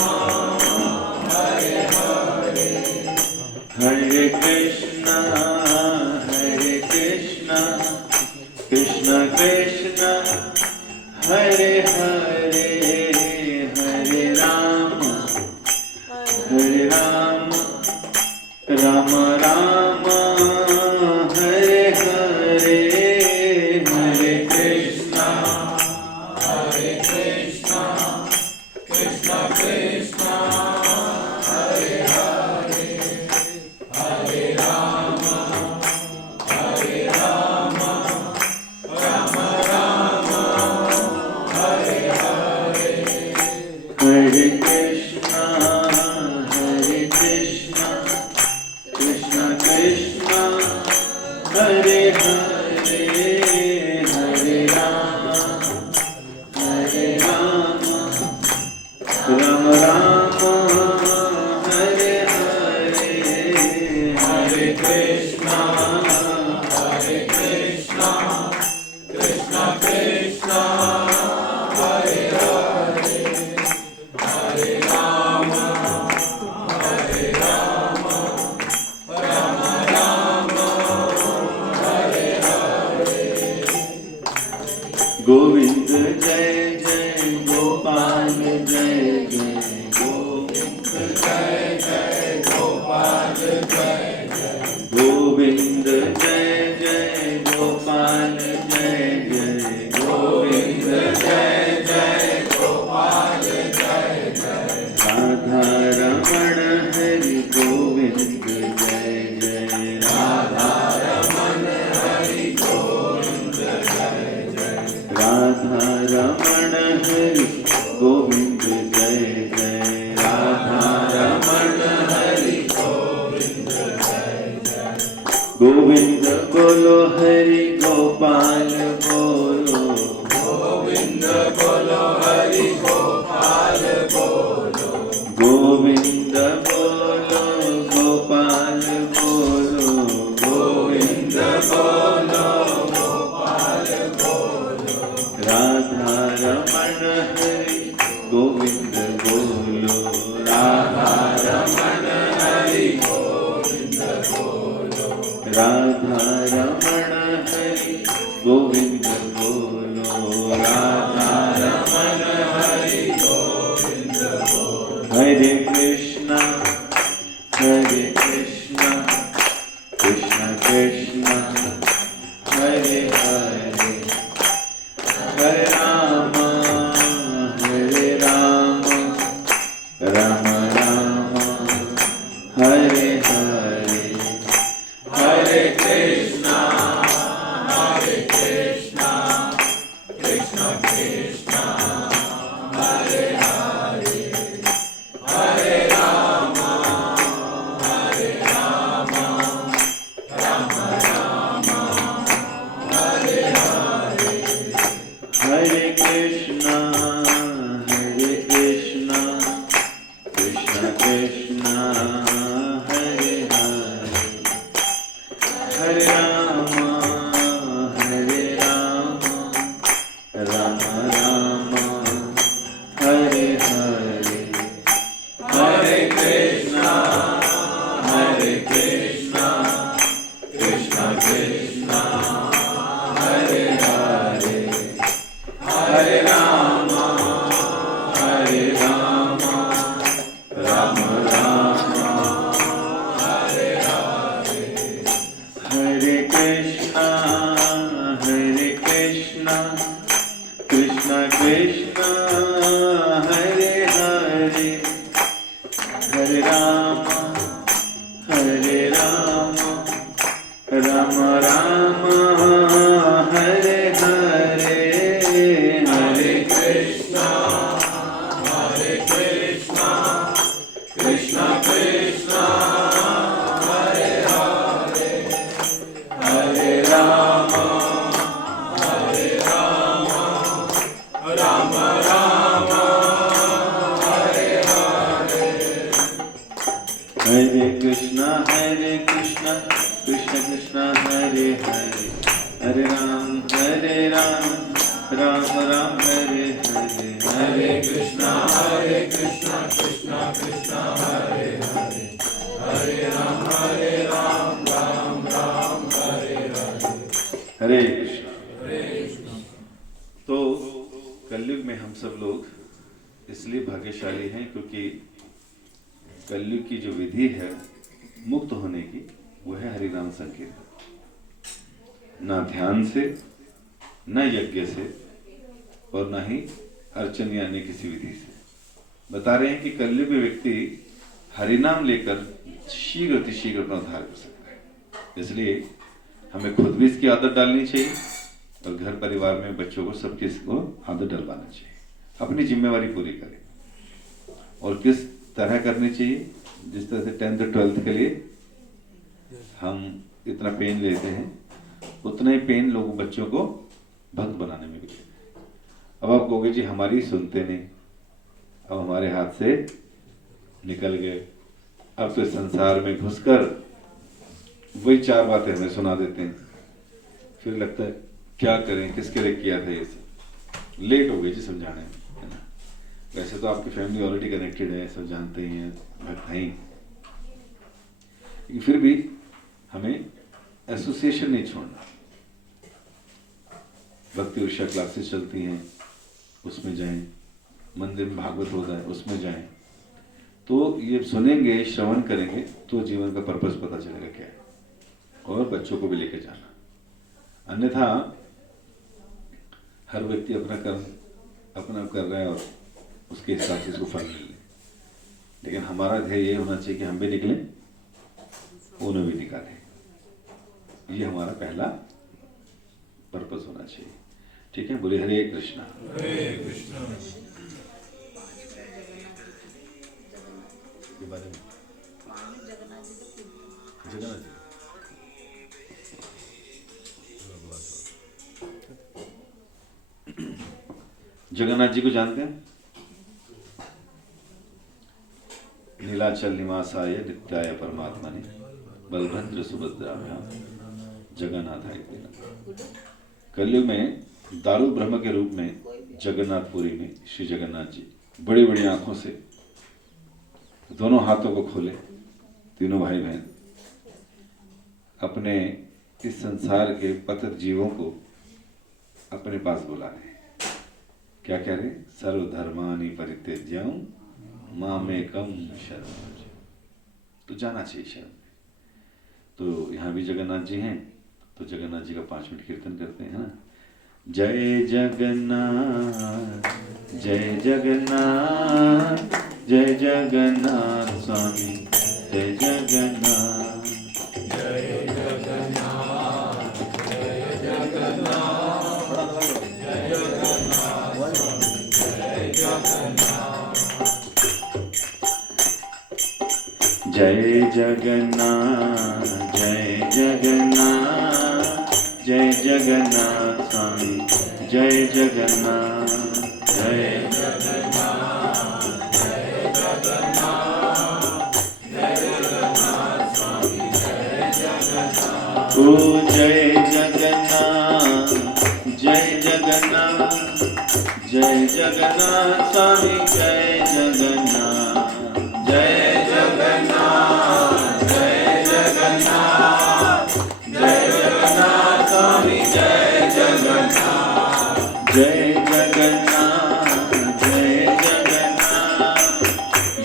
राधा रमण हरि गोविंद जय जय राधा रमण हरि गोविंद जय जय राधा रमण हरि गोविंद जय जय राधा रमण हरि गोविंद जय जय गोविंद बोलो हरि गोपाल बोलो गोविंद बोलो हरि गोपाल बोलो गोविंद बोलो गोपाल बोलो गोविंद बोलो गोपाल बोलो राधा रमण हरि गोविंद बोलो राधा रमण हरि गोविंद बोलो राधा रमण हरि गोविंद बोलो राधा रमण हरि गोविंद बोलो हरे कृष्णा कृष्ण कृष्ण हरे हरे हरे राम राम राम हरे हरे हरे कृष्णा कृष्ण कृष्ण हरे हरे हरे राम राम राम हरे हरे हरे कृष्णा कृष्ण कृष्ण हरे हरे हरे राम राम राम हरे हरे हरे कृष्णा कृष्ण कृष्ण हरे हरे हरे राम राम राम हरे हरे हरे कृष्णा कृष्ण कृष्ण हरे हरे हरे राम राम राम हरे हरे हरे कृष्णा कृष्ण कृष्ण हरे हरे हरे राम राम राम हरे हरे हरे कृष्णा कृष्ण कृष्ण हरे हरे हरे राम राम राम हरे हरे हरे कृष्णा कृष्ण कृष्ण हरे हरे हरे राम राम राम हरे हरे हरे कृष्णा। तो कलयुग में हम सब लोग इसलिए भाग्यशाली हैं क्योंकि कलयुग की जो विधि है मुक्त होने की वो है हरिनाम संकीर्तन। ना ध्यान से, न यज्ञ से और ना ही अर्चन या अन्य किसी विधि से। बता रहे हैं कि कलयुग में व्यक्ति हरिनाम लेकर शीघ्र अतिशीघ्र अपना उद्धार कर सकता है। इसलिए हमें खुद भी इसकी आदत डालनी चाहिए और घर परिवार में बच्चों को सबकी इसको आदत डलवाना चाहिए। अपनी जिम्मेवारी पूरी करें। और किस तरह करनी चाहिए? जिस तरह से 10th 12th के लिए हम इतना पेन लेते हैं उतना ही पेन लोगों बच्चों को भक्त बनाने में भी लेते हैं। अब आप कहोगे जी हमारी सुनते नहीं, अब हमारे हाथ से निकल गए, अब तो संसार में घुसकर वही 4 बातें हमें सुना देते हैं। फिर लगता है क्या करें, किसके लिए किया था ये सब। लेट हो गए जी समझाने में, है ना। वैसे तो आपकी फैमिली ऑलरेडी कनेक्टेड है, सब जानते ही हैं, भक्त हैं। लेकिन फिर भी हमें एसोसिएशन नहीं छोड़ना। भक्ति उषा क्लासेस चलती हैं, उसमें जाएं। मंदिर में भागवत होता है, उसमें जाएं। तो ये सुनेंगे, श्रवण करेंगे तो जीवन का पर्पस पता चलेगा क्या है, और बच्चों को भी लेकर जाना। अन्यथा हर व्यक्ति अपना कर्म अपना कर रहा है और उसके हिसाब से उसको फल मिल रहे। लेकिन हमारा ध्येय ये होना चाहिए कि हम भी निकलें, उन्हें भी निकालें। ये हमारा पहला पर्पस होना चाहिए। ठीक है, बोले हरे कृष्णा। हरे कृष्णा। के बारे में जगन्नाथ जी जगन्नाथ जी को जानते हैं? नीलाचल निवासाय नित्याय परमात्मने बलभद्र सुभद्राभ्याम जगन्नाथाय ते नमः। कलयुग में दारू ब्रह्म के रूप में जगन्नाथपुरी में श्री जगन्नाथ जी बड़ी बड़ी आंखों से दोनों हाथों को खोले, तीनों भाई बहन अपने इस संसार के पतित जीवों को अपने पास बुला रहे। क्या कह रहे? सर्वधर्मानि परित्यज्य मामेकं शरणं व्रज। तो जाना चाहिए शरण में। तो यहाँ भी जगन्नाथ जी हैं, तो जगन्नाथ जी का 5 मिनट कीर्तन करते हैं ना। जय जगन्नाथ जय जगन्नाथ जय जगन्नाथ स्वामी जय जगन्नाथ जय जगन्नाथ जय जगन्नाथ जय जगन्नाथ जय जगन्नाथ जय जगन्नाथ जय जगन्नाथ जय जगन्नाथ स्वामी जय जगन्नाथ जय जगन्नाथ जय जगन्नाथ जय जगन्नाथ स्वामी जय जगन्नाथ। ओ जय जगन्नाथ जय जगन्नाथ जय जगन्नाथ स्वामी जय जगन्नाथ जय जगन्नाथ जय जगन्नाथ जय जगन्नाथ स्वामी जय जगन्नाथ जय जगन्नाथ जय जगन्नाथ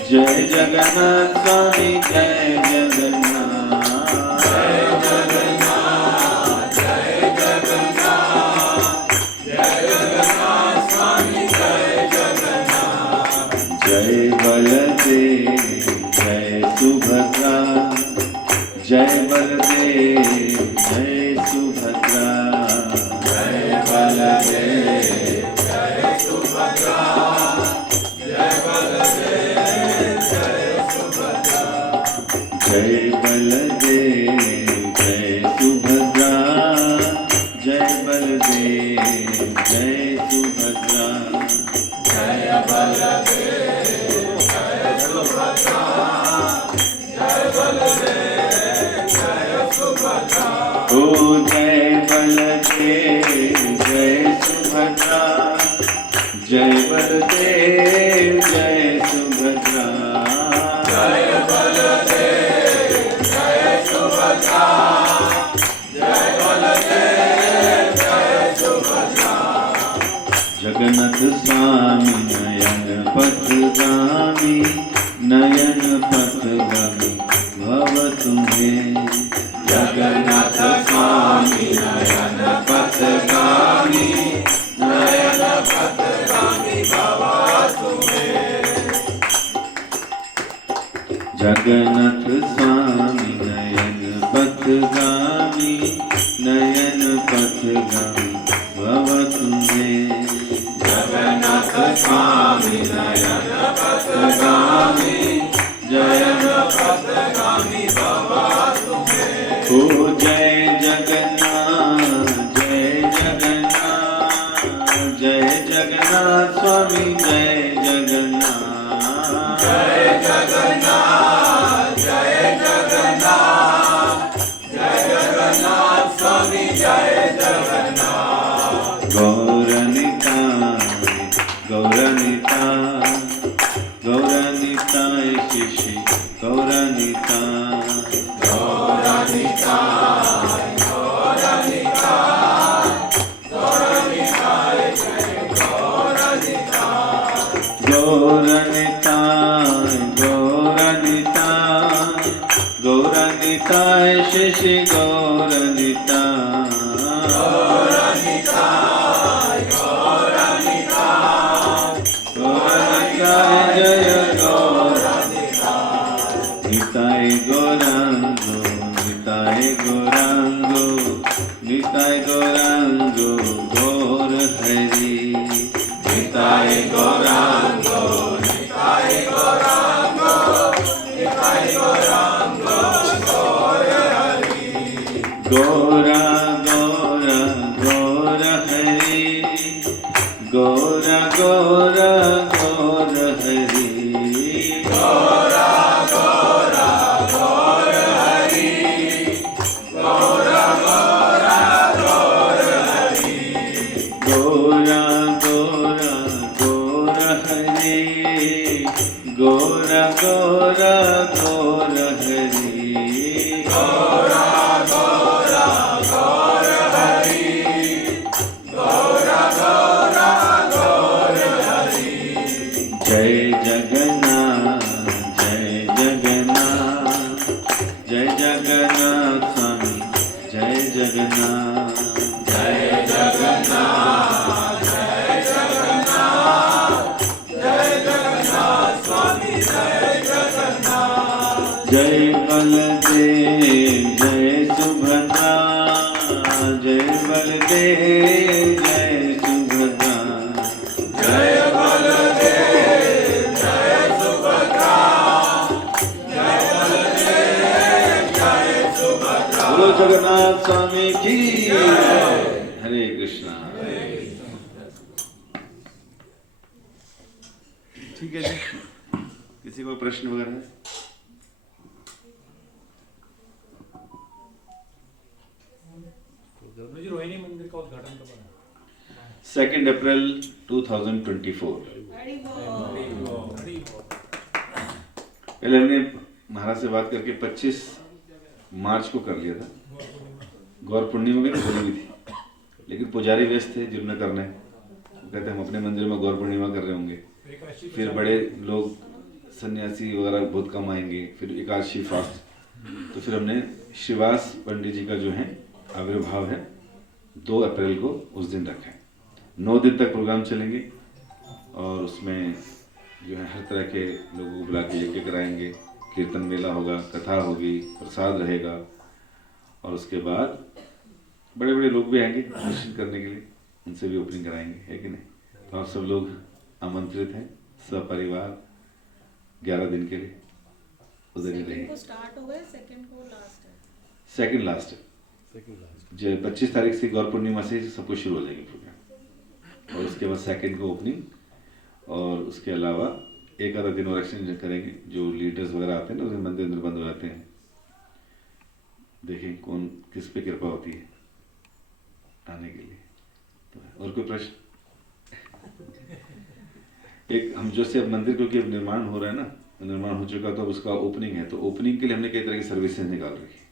जय जगन्नाथ स्वामी जय जगन्नाथ जय जगन्नाथ जय जगन्नाथ जय जगन्नाथ स्वामी जय जगन्नाथ। जय बलदेव जय सुभद्रा जय बलदेव जय सुभद्रा जय बलदेव जय सुभद्रा जय बलदेव जय सुभद्रा जय बलदेव जय सुभद्रा जय बलदेव जय सुभद्रा जय बलदेव जय सुभद्रा जय बलदेव जय सुभद्रा। ओ जय बलदेव जय सुभद्रा जय बलदेव जय सुभद्रा जय बलदेव जय सुभद्रा जय बलदेव जय सुभद्रा। जगन्नाथ स्वामी नयन पथगामी नयन पथगामी भव तुम्हें। जगन्नाथ स्वामी नयन पथगामी नयन पथगामी भव तुम्हें। जगन्नाथ स्वामी नयन पथगामी नयन पथगामी भव तुम्हें। जगन्नाथ स्वामी नयन पथगामी नयन पथगामी भव तुम्हें। ओ जय जगन्नाथ जय जगन्नाथ जय जगन्नाथ स्वामी जय जगन्नाथ जय जगन्नाथ जय जगन्नाथ जय जगन्नाथ स्वामी जय जगन्नाथ। गौरनिताय गौरनिताय गौरनिताय शिशि गौरनिताय गौरनिताय गौरनिताय गौरनिताय जय गौरनिताय। गौरनिताय गौरनिताय गौरनिताय शिशि गौरनिताय गौरनिताय गौरनिताय गौरनिताय जय गौर गौरा गौर हरि गौरा गौरा गौर हरि गौरा गौरा गौर हरि जय जगन्नाथ जय जगन्नाथ जय जगन्नाथ स्वामी जय जगन्नाथ जय जगन्नाथ जय जगन्नाथ जय जगन्नाथ स्वामी जय जगन्नाथ जय बलदेव जय सुभद्रा जय बलदेव जय सुभद्रा जय बलदेव जय सुभद्रा जय बलदेव जय सुभद्रा बोलो जगन्नाथ स्वामी की हरे कृष्णा। ठीक है जी, किसी को प्रश्न वगैरह है? जी रोहिणी मंदिर का उद्घाटन कब है? 2 अप्रैल 2024। पहले हमने महाराज से बात करके 25 मार्च को कर लिया था, गौर पूर्णिमा भी तो होनी भी थी, लेकिन पुजारी व्यस्त थे जिन्होंने करना है, वो कहते हम अपने मंदिर में गौर पूर्णिमा कर रहे होंगे, फिर बड़े लोग सन्यासी वगैरह बहुत कम आएंगे, फिर एकादशी फास्ट, तो फिर हमने श्रीवास पंडित जी का जो है आविर्भाव है 2 अप्रैल को उस दिन रखा है। 9 दिन तक प्रोग्राम चलेंगे और उसमें जो है हर तरह के लोगों को बुला के यज्ञ कराएंगे, कीर्तन मेला होगा, कथा होगी, प्रसाद रहेगा और उसके बाद बड़े बड़े लोग भी आएंगे दर्शन करने के लिए, उनसे भी ओपनिंग कराएंगे, है कि नहीं? तो आप सब लोग आमंत्रित हैं सपरिवार 11 दिन के लिए उधर ही रहेंगे। स्टार्ट हो गए, सेकंड को लास्ट है। सेकंड लास्ट है, जो 25 तारीख से गौर पूर्णिमा से सब कुछ शुरू हो जाएंगे प्रोग्राम और उसके बाद सेकंड को ओपनिंग और उसके अलावा एक आधा दिन और एक्सटेंड करेंगे। जो लीडर्स वगैरह आते हैं ना, उस दिन मंदिर अंदर बंद हो जाते हैं, देखें कौन किस पे कृपा होती है आने के लिए। तो और कोई प्रश्न? एक हम जो से अब मंदिर क्योंकि अब निर्माण हो रहा है ना, निर्माण हो चुका तो अब उसका ओपनिंग है, तो ओपनिंग के लिए हमने कई तरह की सर्विसेज निकाल रखी है।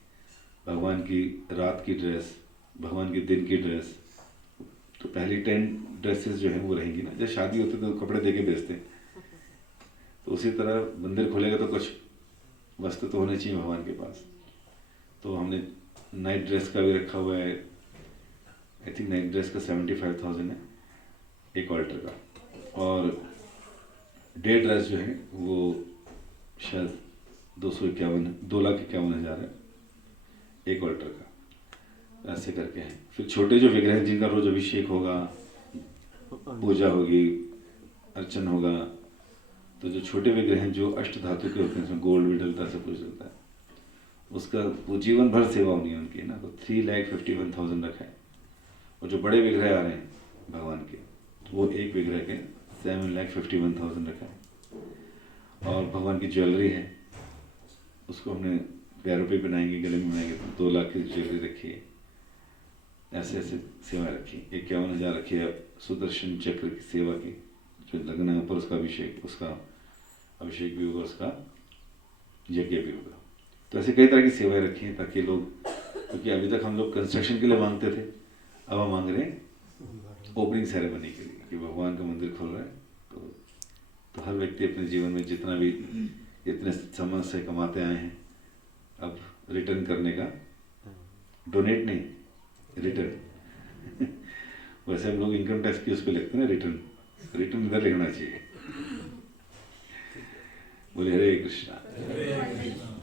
भगवान की रात की ड्रेस, भगवान की दिन की ड्रेस, तो पहली 10 ड्रेसेस जो हैं वो रहेंगी ना, जब शादी होती है तो कपड़े दे के बेचते हैं, तो उसी तरह मंदिर खोलेगा तो कुछ वस्त्र तो होने चाहिए भगवान के पास। तो हमने नाइट ड्रेस का भी रखा हुआ है, आई थिंक नाइट ड्रेस का 75,000 है एक ऑल्टर का, और डे ड्रेस जो है वो शायद 2,51,000 है एक ऑल्टर का, ऐसे करके है। फिर छोटे जो विग्रह हैं जिनका रोज अभिषेक होगा, पूजा होगी, अर्चन होगा, तो जो छोटे विग्रह हैं जो अष्ट धातु के होते हैं, उसमें गोल्ड भी डलता है, सब कुछ डलता है, उसका वो जीवन भर सेवा होनी है उनकी ना, तो 3,51,000 रखा है। और जो बड़े विग्रह आ रहे हैं भगवान के, वो एक विग्रह के 7,51,000 रखा है। और भगवान की ज्वेलरी है, उसको हमने पैरों पे बनाएंगे, गले में बनाएंगे, तो 2 लाख की ज्वेलरी रखी है। ऐसे ऐसे सेवा रखी, 51,000 रखी है सुदर्शन चक्र की सेवा की, जो लगना है ऊपर उसका अभिषेक भी होगा, उसका यज्ञ भी होगा। तो ऐसे कई तरह की सेवाएं रखी हैं ताकि लोग, क्योंकि अभी तक हम लोग कंस्ट्रक्शन के लिए मांगते थे, अब हम मांग रहे हैं ओपनिंग सेरेमनी के लिए कि भगवान का मंदिर खोल रहा है, तो हर व्यक्ति अपने जीवन में जितना भी इतने समय से कमाते आए हैं, अब रिटर्न करने का, डोनेट नहीं, रिटर्न वैसे हम लोग इनकम टैक्स की उस पर लिखते हैं ना, रिटर्न इधर लिखना चाहिए। बोले हरे कृष्णा।